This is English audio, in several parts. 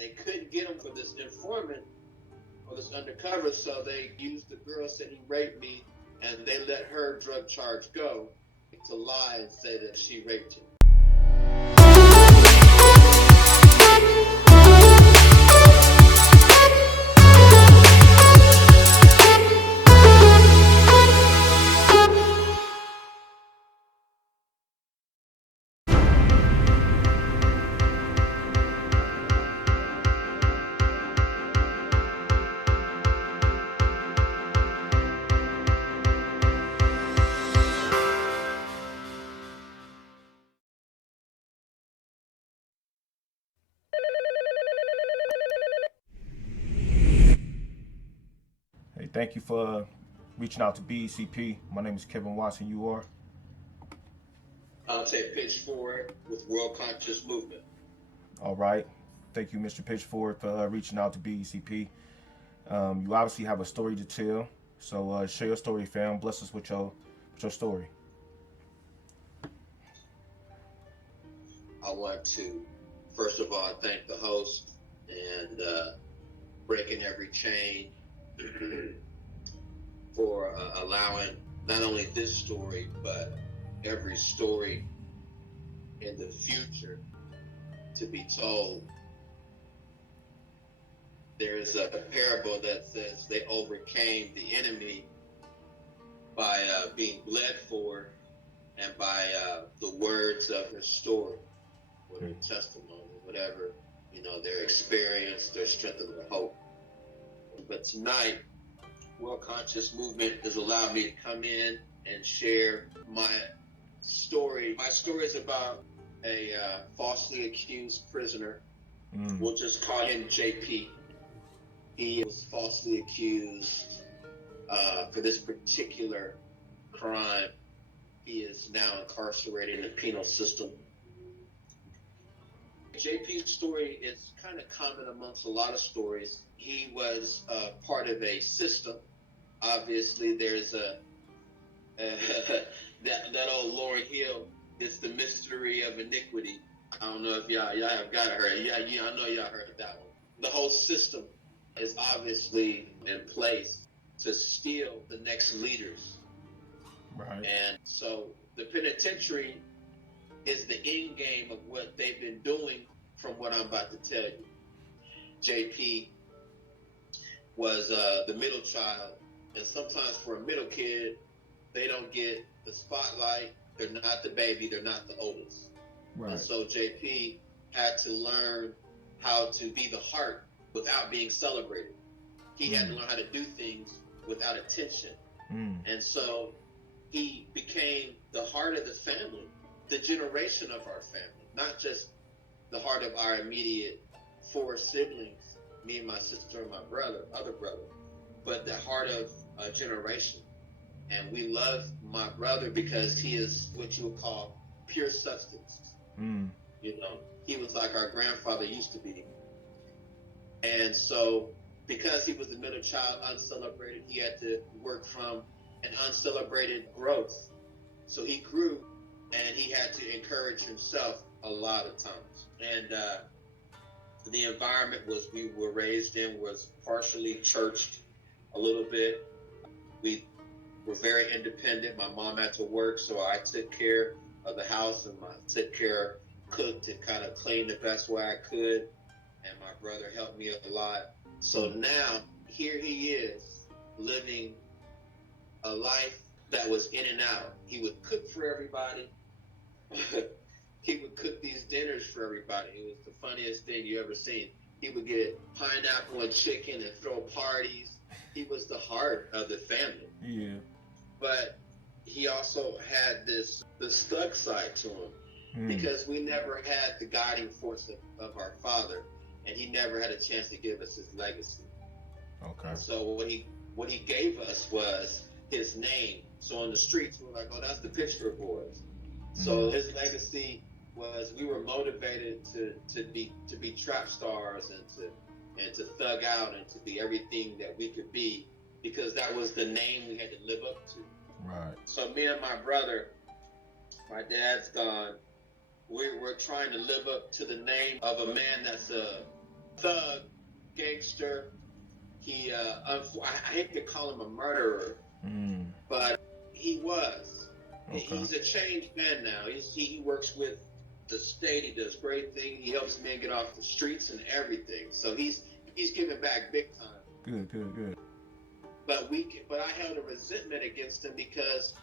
they couldn't get him for this informant or this undercover, so they used the girl, said he raped me, and they let her drug charge go to lie and say that she raped him. Thank you for reaching out to BECP. My name is 𝗃𝗵𝗶𝘀, and you are? I'll take 𝘃𝗵𝗶𝗀 with World Conscious Movement. All right. Thank you, Mr. 𝘃𝗵𝗶𝗀, for reaching out to BECP. You obviously have a story to tell, so share your story, fam. Bless us with your story. I want to, first of all, thank the host and Breaking Every Chain for allowing not only this story, but every story in the future to be told. There is a parable that says they overcame the enemy by being bled for and by the words of their story, or their testimony, whatever, their experience, their strength, and their hope. But tonight, World Conscious Movement has allowed me to come in and share my story. My story is about a falsely accused prisoner. We'll just call him JP. He was falsely accused for this particular crime. He is now incarcerated in the penal system. JP's story is kind of common amongst a lot of stories. He was part of a system. Obviously, there's that old Lauryn Hill, it's the mystery of iniquity. I don't know if y'all have got to heard it. Yeah, I know y'all heard that one. The whole system is obviously in place to steal the next leaders. Right. And so the penitentiary is the end game of what they've been doing from what I'm about to tell you. JP was the middle child, and sometimes for a middle kid, they don't get the spotlight. They're not the baby, they're not the oldest. Right. And so JP had to learn how to be the heart without being celebrated. He had to learn how to do things without attention. And so he became the heart of the family, the generation of our family, not just the heart of our immediate 4 siblings, me and my sister and my other brother, but the heart of a generation. And we love my brother because he is what you would call pure substance. He was like our grandfather used to be. And so because he was the middle child, uncelebrated, he had to work from an uncelebrated growth. So he grew, and he had to encourage himself a lot of times. And the environment we were raised in was partially churched a little bit. We were very independent. My mom had to work, so I took care of the house, and cooked and kind of cleaned the best way I could. And my brother helped me a lot. So now, here he is, living a life that was in and out. He would cook for everybody. He would cook these dinners for everybody. It was the funniest thing you ever seen. He would get pineapple and chicken and throw parties. He was the heart of the family. Yeah. But he also had this thug side to him, because we never had the guiding force of our father, and he never had a chance to give us his legacy. Okay. So what he gave us was his name. So on the streets, we were like, oh, that's the Pittsburgh boys. So his legacy was we were motivated to be trap stars and to thug out and to be everything that we could be, because that was the name we had to live up to. Right. So me and my brother, my dad's gone, we're trying to live up to the name of a man that's thug, gangster. He, I hate to call him a murderer, but he was. Okay. He's a changed man now. He works with the state. He does great things. He helps men get off the streets and everything. So he's giving back big time. Good. But I held a resentment against him because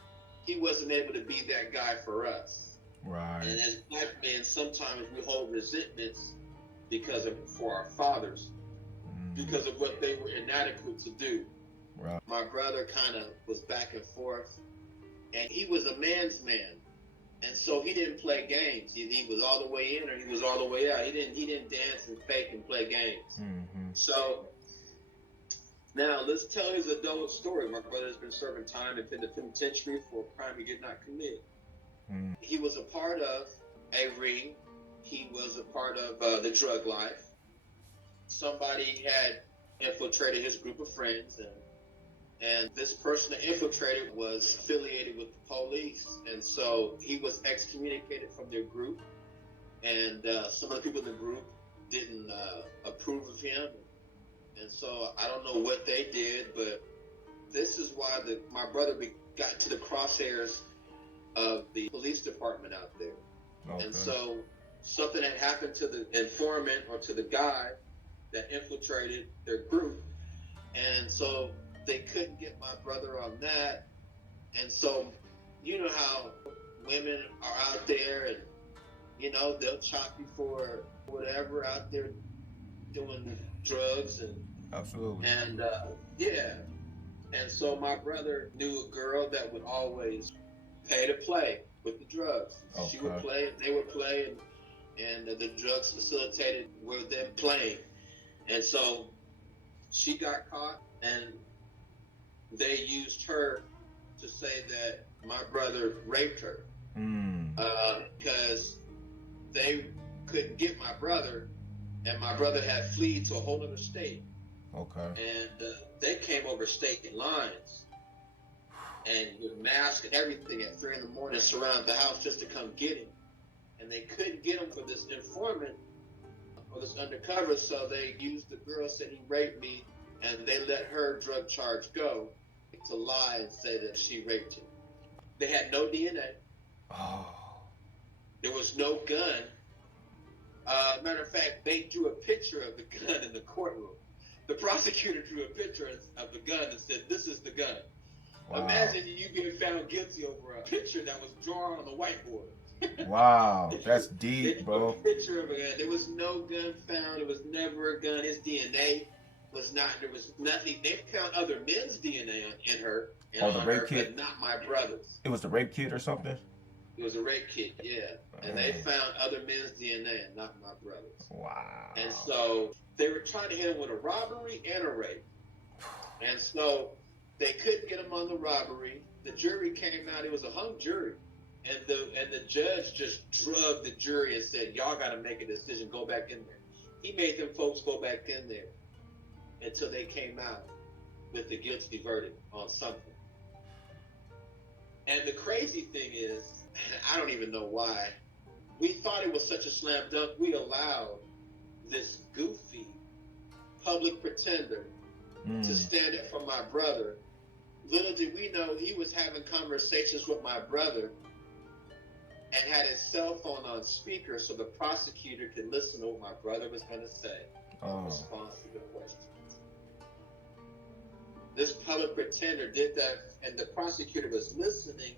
he wasn't able to be that guy for us. Right. And as black men, sometimes we hold resentments for our fathers, because of what they were inadequate to do. Right. My brother kind of was back and forth, and he was a man's man, and so he didn't play games. He was all the way in or he was all the way out. He didn't dance and fake and play games. So now let's tell his adult story. My brother has been serving time in the penitentiary for a crime he did not commit. He was a part of a ring. He was a part of the drug life. Somebody had infiltrated his group of friends, and this person that infiltrated was affiliated with the police, and so he was excommunicated from their group, and some of the people in the group didn't approve of him, and so I don't know what they did, but this is why my brother got to the crosshairs of the police department out there. Okay. And so something had happened to the informant or to the guy that infiltrated their group, and so they couldn't get my brother on that. And so you know how women are out there, and they'll chop you for whatever out there doing drugs, and absolutely, and yeah. And so my brother knew a girl that would always pay to play with the drugs. Okay. She would play, and they would play, and the drugs facilitated with them playing. And so she got caught, and they used her to say that my brother raped her, because they couldn't get my brother, and my brother had fled to a whole other state. Okay. And they came over state lines, and with masks and everything at 3 a.m, surrounded the house just to come get him. And they couldn't get him for this informant or this undercover, so they used the girl, said he raped me, and they let her drug charge go to lie and say that she raped him. They had no DNA. Oh. There was no gun. Matter of fact, they drew a picture of the gun in the courtroom. The prosecutor drew a picture of the gun and said, "This is the gun." Wow. Imagine you getting found guilty over a picture that was drawn on the whiteboard. Wow, that's deep, bro. A picture of a gun. There was no gun found. There was never a gun. His DNA was not. There was nothing. They found other men's DNA in her and on the rape her, kit? but not my brother's. It was the rape kit or something? It was a rape kit, yeah. And they found other men's DNA and not my brother's. Wow. And so they were trying to hit him with a robbery and a rape. And so they couldn't get him on the robbery. The jury came out. It was a hung jury. And the judge just drugged the jury and said, "Y'all got to make a decision. Go back in there." He made them folks go back in there until they came out with the guilty verdict on something. And the crazy thing is, I don't even know why, we thought it was such a slam dunk. We allowed this goofy public pretender to stand up for my brother. Little did we know he was having conversations with my brother and had his cell phone on speaker so the prosecutor could listen to what my brother was going to say in response to the questions. This public pretender did that, and the prosecutor was listening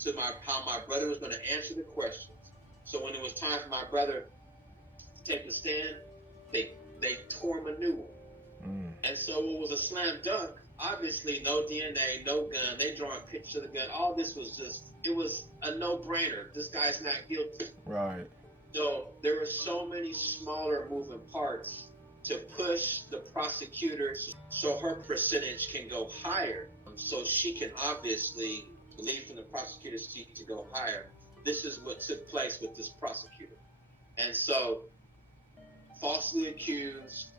to how my brother was going to answer the questions. So when it was time for my brother to take the stand, they tore him a new one. And so it was a slam dunk. Obviously, no DNA, no gun. They draw a picture of the gun. All this was it was a no-brainer. This guy's not guilty. Right. So there were so many smaller moving parts to push the prosecutor so her percentage can go higher. So she can obviously leave from the prosecutor's seat to go higher. This is what took place with this prosecutor. And so, falsely accused,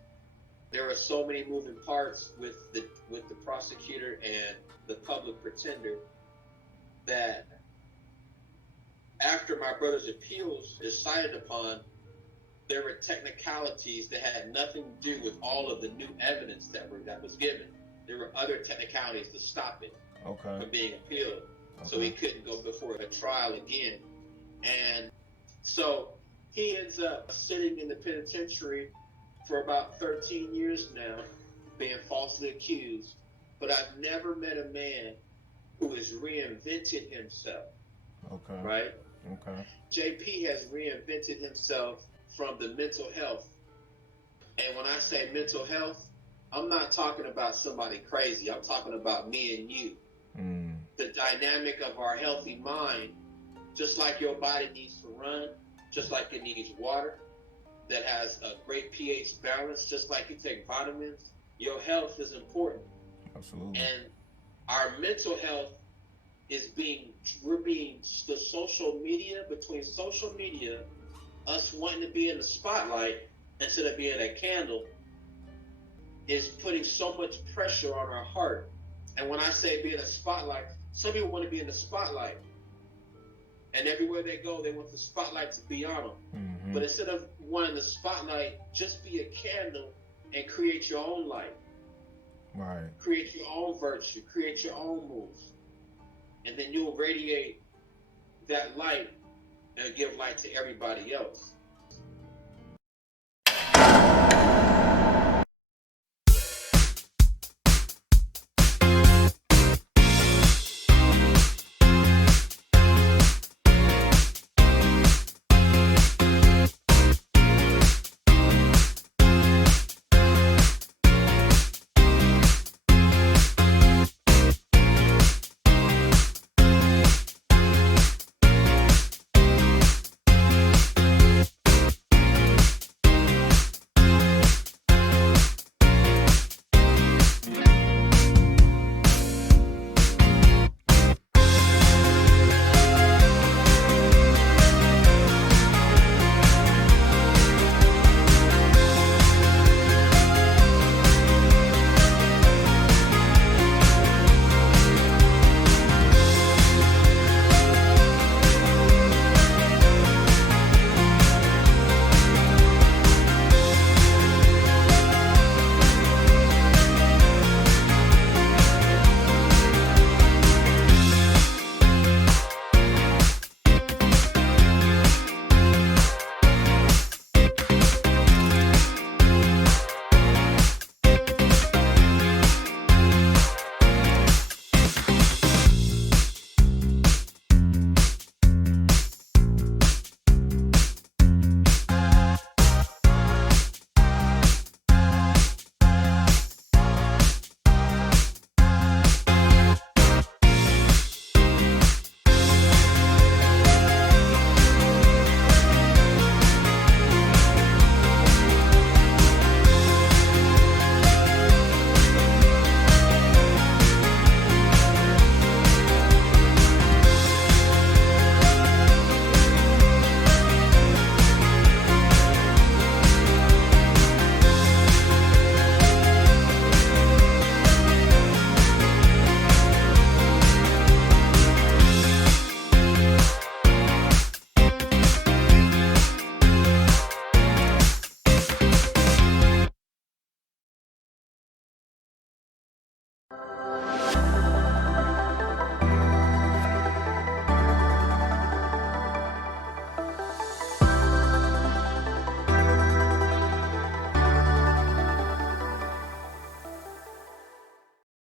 there are so many moving parts with the prosecutor and the public pretender that after my brother's appeals decided upon, there were technicalities that had nothing to do with all of the new evidence that was given. There were other technicalities to stop it from being appealed. So he couldn't go before a trial again. And so he ends up sitting in the penitentiary for about 13 years now, being falsely accused. But I've never met a man who has reinvented himself. Right? JP has reinvented himself from the mental health. And when I say mental health, I'm not talking about somebody crazy. I'm talking about me and you. The dynamic of our healthy mind, just like your body needs to run, just like it needs water that has a great pH balance, just like you take vitamins, your health is important. Absolutely. And our mental health is the social media, between social media, us wanting to be in the spotlight instead of being a candle, is putting so much pressure on our heart. And when I say be in the spotlight, some people want to be in the spotlight. And everywhere they go, they want the spotlight to be on them. But instead of wanting the spotlight, just be a candle and create your own light. Right. Create your own virtue. Create your own moves. And then you'll radiate that light and give light to everybody else.